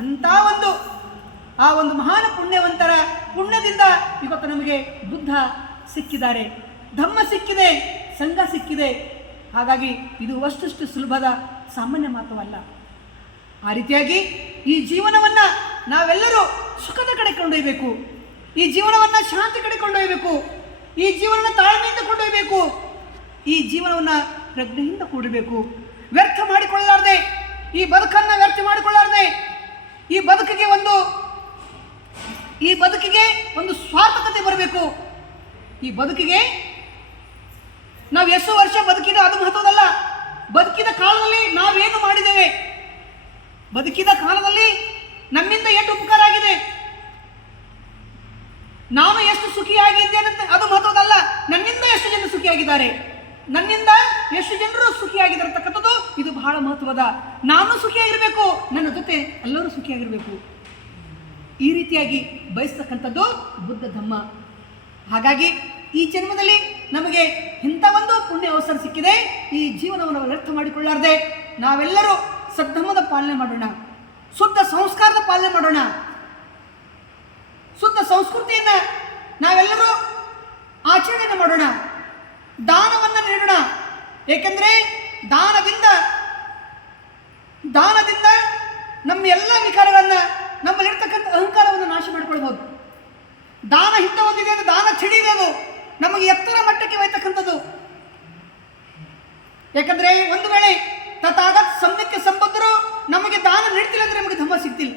ಅಂಥ ಆ ಒಂದು ಮಹಾನ್ ಪುಣ್ಯವಂತರ ಪುಣ್ಯದಿಂದ ಇವತ್ತು ನಮಗೆ ಬುದ್ಧ ಸಿಕ್ಕಿದ್ದಾರೆ, ಧಮ್ಮ ಸಿಕ್ಕಿದೆ, ಸಂಘ ಸಿಕ್ಕಿದೆ. ಹಾಗಾಗಿ ಇದು ಅಷ್ಟು ಸುಲಭದ ಸಾಮಾನ್ಯ ಮಾತವಲ್ಲ. ಆ ರೀತಿಯಾಗಿ ಈ ಜೀವನವನ್ನು ನಾವೆಲ್ಲರೂ ಸುಖದ ಕಡೆ ಕೊಂಡೊಯ್ಯಬೇಕು, ಈ ಜೀವನವನ್ನು ಶಾಂತಿ ಕಡೆ ಕೊಂಡೊಯ್ಯಬೇಕು, ಈ ಜೀವನವನ್ನು ತಾಳ್ಮೆಯಿಂದ ಕೊಂಡೊಯ್ಯಬೇಕು, ಈ ಜೀವನವನ್ನು ಪ್ರಜ್ಞೆಯಿಂದ ಕೂಡಬೇಕು. ವ್ಯರ್ಥ ಮಾಡಿಕೊಳ್ಳಲಾರದೆ, ಈ ಬದುಕನ್ನು ವ್ಯರ್ಥ ಮಾಡಿಕೊಳ್ಳಾರದೆ, ಈ ಬದುಕಿಗೆ ಒಂದು ಸ್ವಾರ್ಥಕತೆ ಬರಬೇಕು. ಈ ಬದುಕಿಗೆ ನಾವು ಎಷ್ಟು ವರ್ಷ ಬದುಕಿದ ಅದು ಮಹತ್ವದಲ್ಲ, ಬದುಕಿದ ಕಾಲದಲ್ಲಿ ನಾವೇನು ಮಾಡಿದ್ದೇವೆ, ಬದುಕಿದ ಕಾಲದಲ್ಲಿ ನಮ್ಮಿಂದ ಎಷ್ಟು ಉಪಕಾರ ಆಗಿದೆ, ನಾನು ಎಷ್ಟು ಸುಖಿಯಾಗಿದ್ದೇನೆ ಅದು ಮಹತ್ವದಲ್ಲ, ನನ್ನಿಂದ ಎಷ್ಟು ಜನರು ಸುಖಿಯಾಗಿದ್ದಾರೆ, ನನ್ನಿಂದ ಎಷ್ಟು ಜನರು ಸುಖಿಯಾಗಿದ್ದಾರೆ ಅಂತಕ್ಕಂಥದ್ದು ಇದು ಬಹಳ ಮಹತ್ವದ. ನಾನು ಸುಖಿಯಾಗಿರಬೇಕು, ನನ್ನ ಜೊತೆ ಎಲ್ಲರೂ ಸುಖಿಯಾಗಿರಬೇಕು. ಈ ರೀತಿಯಾಗಿ ಬಯಸ್ತಕ್ಕಂಥದ್ದು ಬುದ್ಧ ಧಮ್ಮ. ಹಾಗಾಗಿ ಈ ಜನ್ಮದಲ್ಲಿ ನಮಗೆ ಇಂಥ ಒಂದು ಪುಣ್ಯ ಅವಸರ ಸಿಕ್ಕಿದೆ. ಈ ಜೀವನವನ್ನು ವ್ಯರ್ಥ ಮಾಡಿಕೊಳ್ಳಾರದೆ ನಾವೆಲ್ಲರೂ ಸದ್ಧರ್ಮದ ಪಾಲನೆ ಮಾಡೋಣ, ಶುದ್ಧ ಸಂಸ್ಕಾರದ ಪಾಲನೆ ಮಾಡೋಣ, ಶುದ್ಧ ಸಂಸ್ಕೃತಿಯನ್ನು ನಾವೆಲ್ಲರೂ ಆಚರಣೆ ಮಾಡೋಣ, ದಾನವನ್ನು ನೀಡೋಣ. ಏಕೆಂದರೆ ದಾನದಿಂದ ನಮ್ಮ ಎಲ್ಲ ವಿಕಾರಗಳನ್ನು, ನಮ್ಮಲ್ಲಿರ್ತಕ್ಕಂಥ ಅಹಂಕಾರವನ್ನು ನಾಶ ಮಾಡಿಕೊಳ್ಬೋದು. ದಾನ ಹಿತ ಹೊಂದಿದೆ, ಅದು ದಾನ ಚಡಿದೆ, ಅದು ನಮಗೆ ಎತ್ತರ ಮಟ್ಟಕ್ಕೆ ಒಯ್ತಕ್ಕಂಥದ್ದು. ಯಾಕಂದರೆ ಒಂದು ವೇಳೆ ತಥಾಗತ ಸಂಬಂಧಕ್ಕೆ ಸಂಬಂಧರು ನಮಗೆ ದಾನ ನೀಡ್ತಿಲ್ಲ ಅಂದರೆ ನಮಗೆ ಧಮ್ಮ ಸಿಗ್ತಿಲ್ಲ.